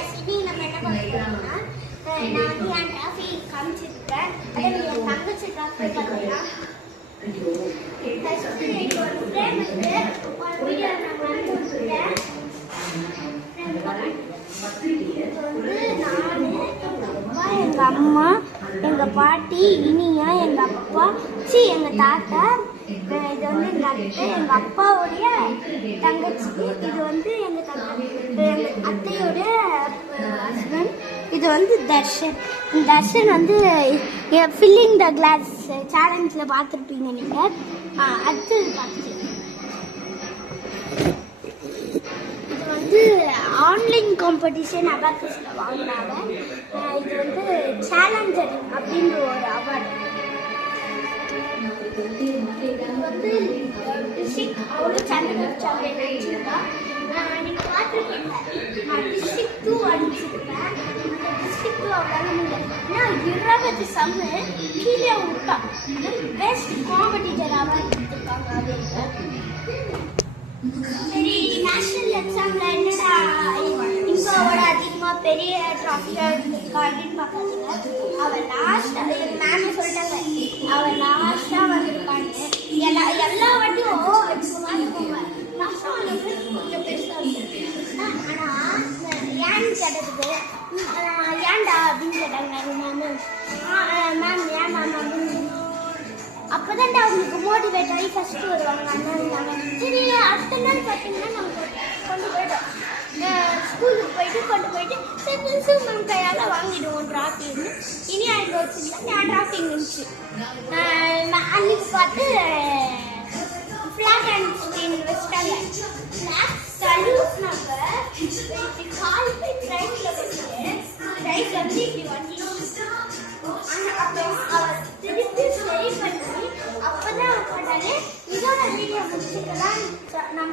Guys இன்னைக்கு நம்ம என்ன பண்ண போறோம்னா நான் வந்து என் டிராஃபி காமிச்சிருக்கேன். அதே என் தங்கச்சி டிராஃபி பார்த்தீங்கன்னா ஒரு ஃப்ரேம் இருக்கு. ஒரு வீடியோ நான் வந்து விட்டுட்டேன். எங்க அம்மா, எங்க பாட்டி, இனியா, எங்க அப்பா, எங்க தாத்தா, இது வந்து எங்க அத்தை, எங்க அப்பாவுடைய தங்கச்சி, இது வந்து எங்க அத்தையோட ஹஸ்பண்ட், இது வந்து தர்ஷன். தர்ஷன் வந்து ஃபில்லிங் த கிளாஸ் சேலஞ்சில் பார்த்துருப்பீங்க நீங்கள். அடுத்தது பார்த்துருக்கீங்க. இது வந்து ஆன்லைன் காம்படிஷன் அபாக்கஸில் வாங்கினாங்க. இது வந்து சேலஞ்சர் அப்படின்ற ஒரு அவார்டு. வந்து டிஸ்ட்ரிக்ட் அவ்வளோ சேலஞ்சர் சாம்பியன் அடிச்சிருக்கா. நீங்கள் பார்த்துருக்கீங்க. நான் டிஸ்ட்ரிக்ட் 2 அடிச்சிருக்கேன். அந்த டிஸ்ட்ரிக்ட் 2 அவ்வளோ முடியல. ஏன்னா 20 சம்மு கீழே விட்டா. பெஸ்ட் காம்படிட்டர் அவார்டு கொடுத்துருக்காங்க. அது சரி, நேஷனல் எக்ஸாம்ல என்னடா இங்கோட அதிகமா பெரிய ட்ராஃபியா இருக்கா அப்படின்னு பார்க்காதீங்க. அவன் லாஸ்டா மேம் சொல்லிட்டாங்க, அவன் லாஸ்டா வந்திருக்கான்னு. எல்லா வாட்டியும் பார்த்துக்கோங்க, லாஸ்டா வந்து கொஞ்சம் பெருசா இருக்கு. ஆனா ஏன்னு கேட்டதுக்கு ஏன்டா அப்படின்னு கேட்டாங்க மேம். மேம் ஏன் மேம் அப்படின்னு அப்போதான் அவங்களுக்கு மோட்டிவேட் ஆகி ஃபர்ஸ்ட் வருவாங்க. அண்ணா சரி, அடுத்த நாள் பார்த்தீங்கன்னா நம்ம கொண்டு போய்ட்டோம். ஸ்கூலுக்கு கொண்டு போயிட்டு சரி மேம் கையால் வாங்கிடுவோம் டிராஃபின்னு. இனி அங்கே வச்சுருந்தா நான் டிராஃபிங் இருந்துச்சு. அன்னைக்கு பார்த்து ஃப்ளாக் அண்ட் ஸ்க்ரீன் வச்சுட்டாங்க. ஃப்ளாக் தழுவுனாங்க. கால் போய் ரைட்டில் வச்சுட்டு ரைட்டில் வந்து இப்படி வண்டி அப்புறம் அவர் திருப்பி சரி பண்ணி அப்பதான் அவன் போட்டாலே இதோட வீடியோ முடிச்சுக்கலாம் நம்ம